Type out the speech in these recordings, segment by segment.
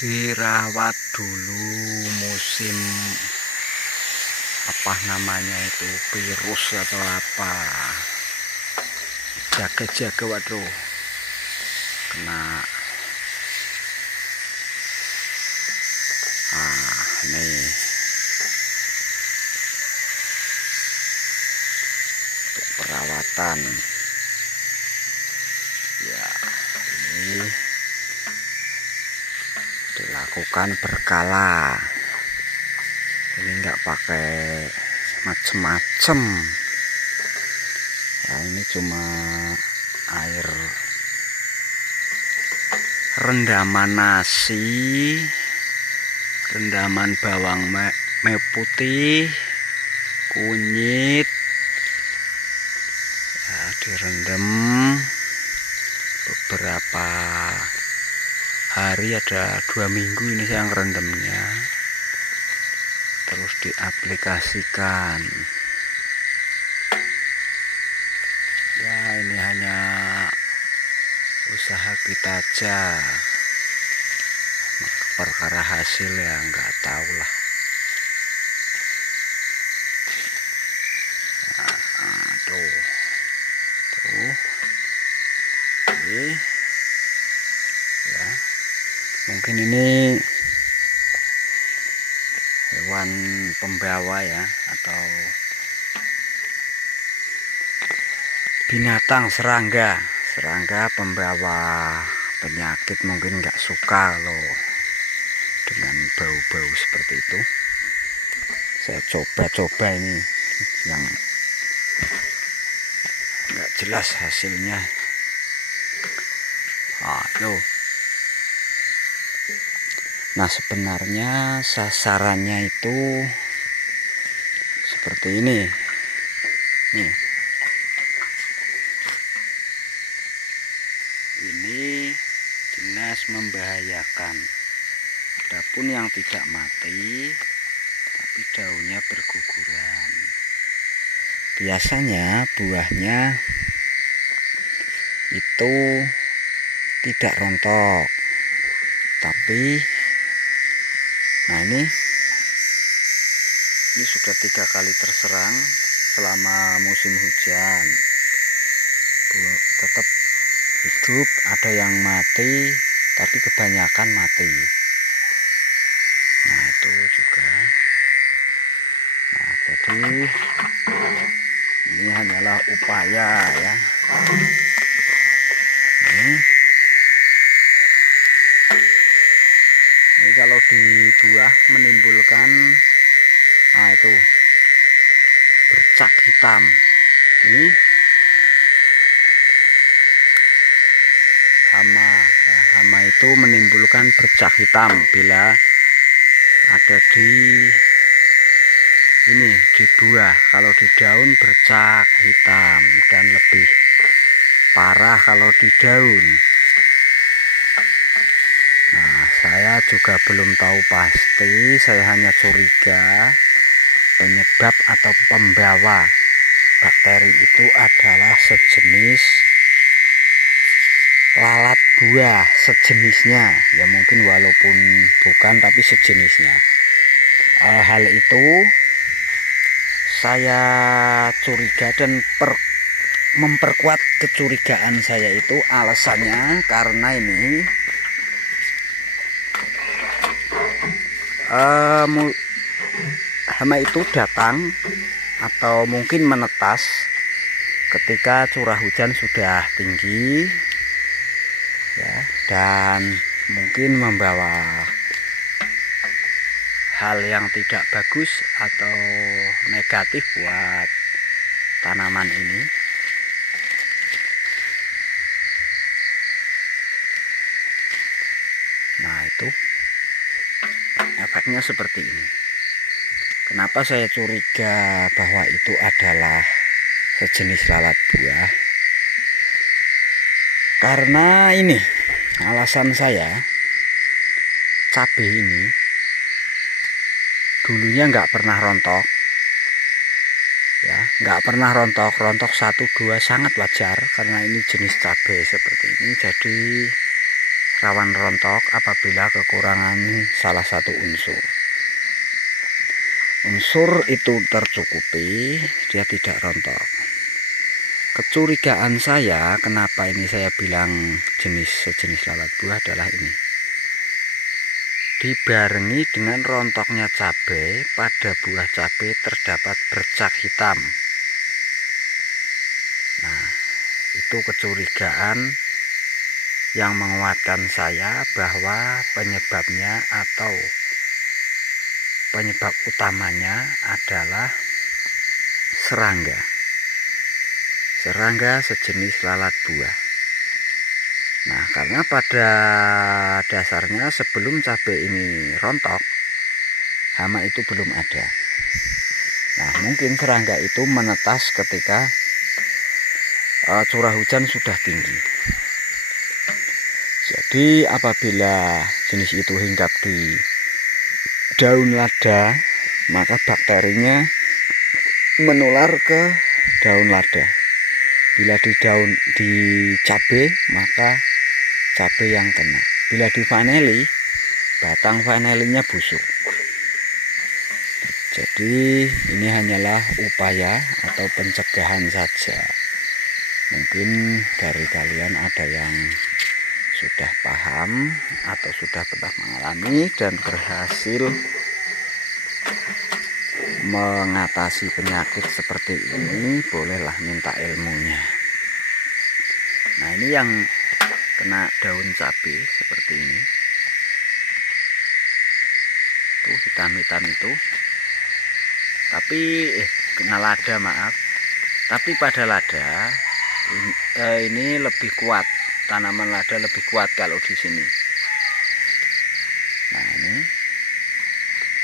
Dirawat dulu musim apa namanya itu, virus atau apa, jaga-jaga. Waduh, kena. Nih untuk perawatan ya, ini dilakukan berkala. Ini enggak pakai macem-macem ya, ini cuma air rendaman nasi, rendaman bawang putih, kunyit ya, direndam beberapa hari, ada 2 minggu ini saya ngerendamnya, terus diaplikasikan ya. Ini hanya usaha kita aja, perkara hasil ya nggak tahu lah. Tuh ini ya, mungkin ini hewan pembawa ya, atau binatang serangga pembawa penyakit. Mungkin nggak suka loh dengan bau-bau seperti itu. Saya coba-coba ini yang nggak jelas hasilnya. Nah, sebenarnya sasarannya itu seperti ini nih. Ini jelas membahayakan. Adapun yang tidak mati tapi daunnya berguguran, biasanya buahnya itu tidak rontok, tapi nah ini sudah 3 kali terserang selama musim hujan. Tetap hidup, ada yang mati tapi kebanyakan mati. Nah itu juga. Nah jadi ini hanyalah upaya ya. Ini kalau di buah menimbulkan itu bercak hitam. Ini hama ya, hama itu menimbulkan bercak hitam bila ada di ini, di buah. Kalau di daun bercak hitam, dan lebih parah kalau di daun. Nah, saya juga belum tahu pasti, saya hanya curiga penyebab atau pembawa bakteri itu adalah sejenis lalat buah, sejenisnya ya, mungkin walaupun bukan tapi sejenisnya. Hal itu saya curiga, dan memperkuat kecurigaan saya itu alasannya karena ini hama itu datang atau mungkin menetas ketika curah hujan sudah tinggi ya, dan mungkin membawa hal yang tidak bagus atau negatif buat tanaman ini. Nah itu efeknya seperti ini. Kenapa saya curiga bahwa itu adalah sejenis lalat buah? Karena ini alasan saya, cabai ini dulunya nggak pernah rontok ya, nggak pernah rontok 1-2 sangat wajar karena ini jenis cabai seperti ini. Jadi rawan rontok apabila kekurangan salah satu unsur. Unsur itu tercukupi, dia tidak rontok. Kecurigaan saya, kenapa ini saya bilang sejenis lalat buah adalah ini. Dibarengi dengan rontoknya cabai, pada buah cabai terdapat bercak hitam. Nah, itu kecurigaan yang menguatkan saya bahwa penyebabnya atau penyebab utamanya adalah serangga. Serangga sejenis lalat buah. Nah, karena pada dasarnya sebelum cabai ini rontok, hama itu belum ada. Nah, mungkin serangga itu menetas ketika curah hujan sudah tinggi. Jadi apabila jenis itu hinggap di daun lada, maka bakterinya menular ke daun lada. Bila di cabai, maka cabai yang kena. Bila di vanili, batang vanilinya busuk. Jadi ini hanyalah upaya atau pencegahan saja. Mungkin dari kalian ada yang sudah paham atau sudah pernah mengalami dan berhasil mengatasi penyakit seperti ini, bolehlah minta ilmunya. Nah, ini yang kena daun cabai seperti ini. Tuh hitam-hitam itu. Tapi kena lada, maaf. Tapi pada lada ini lebih kuat. Tanaman lada lebih kuat kalau di sini.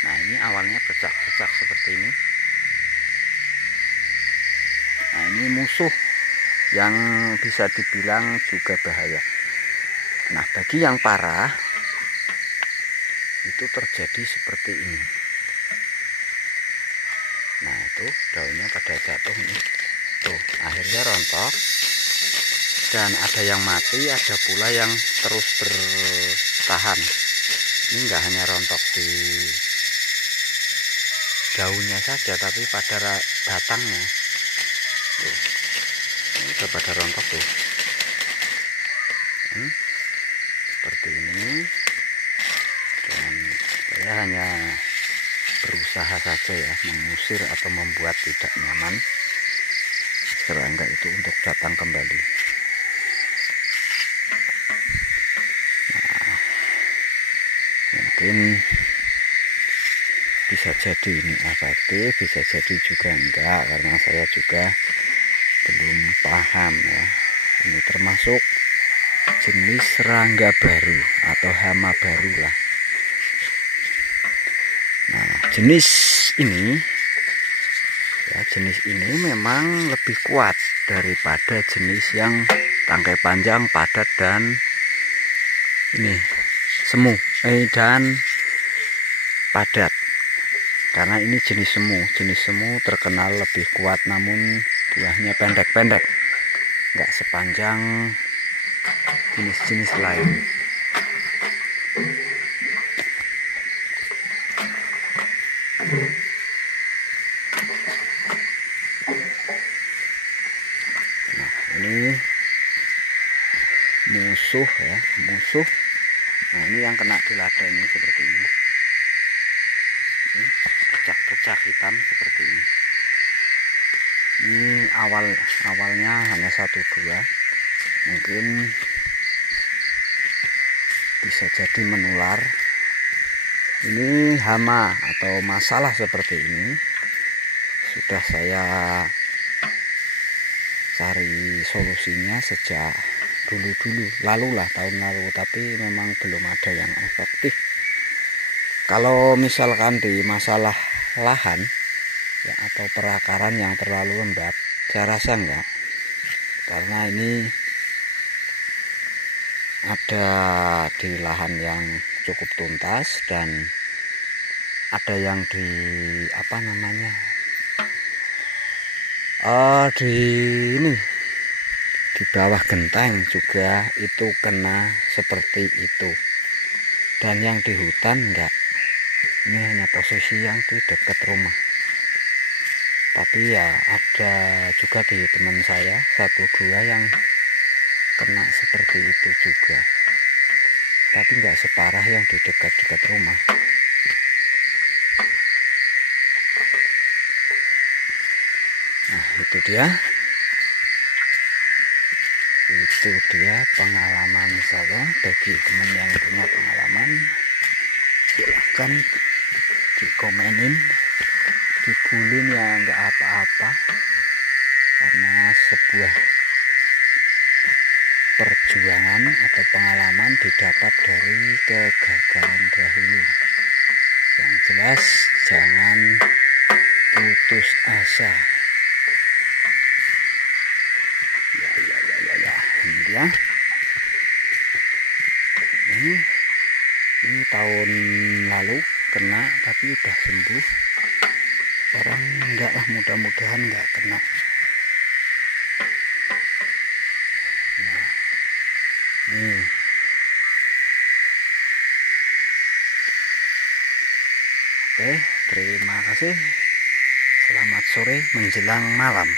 Nah ini awalnya bercak-bercak seperti ini. Nah, ini musuh yang bisa dibilang juga bahaya. Nah, bagi yang parah itu terjadi seperti ini. Nah, itu daunnya pada jatuh ini. Tuh, akhirnya rontok. Dan ada yang mati, ada pula yang terus bertahan. Ini enggak hanya rontok di daunnya saja, tapi pada batangnya. Tuh, ini sudah pada rontok tuh. Seperti ini. Dan saya hanya berusaha saja ya, mengusir atau membuat tidak nyaman serangga itu untuk datang kembali. Mungkin bisa jadi ini efektif, bisa jadi juga enggak, karena saya juga belum paham ya. Ini termasuk jenis serangga baru atau hama baru lah. Nah, jenis ini memang lebih kuat daripada jenis yang tangkai panjang, padat, dan ini semu dan padat. Karena ini jenis semu terkenal lebih kuat, namun buahnya pendek-pendek, nggak sepanjang jenis-jenis lain. Nah, ini musuh ya, musuh. Nah, ini yang kena di lada ini seperti ini. Bercak-bercak hitam seperti ini. Ini awalnya hanya 1-2, mungkin bisa jadi menular. Ini hama atau masalah seperti ini sudah saya cari solusinya sejak dulu tahun lalu, tapi memang belum ada yang efektif. Kalau misalkan di masalah lahan ya, atau perakaran yang terlalu lembab, saya rasa enggak, karena ini ada di lahan yang cukup tuntas dan ada yang di di bawah genteng juga itu kena seperti itu. Dan yang di hutan enggak, ini hanya posisi yang di dekat rumah. Tapi ya ada juga di teman saya 1-2 yang kena seperti itu juga, tapi enggak separah yang di dekat-dekat rumah. Nah itu dia pengalaman saya. Bagi teman yang punya pengalaman, silahkan dikomenin, dibulin ya nggak apa-apa, karena sebuah perjuangan atau pengalaman didapat dari kegagalan dahulu. Yang jelas jangan putus asa. Ya, ini dia. Ini tahun lalu kena tapi udah sembuh. Sekarang enggak lah, mudah-mudahan enggak kena. Nah, nih. Oke, terima kasih. Selamat sore menjelang malam.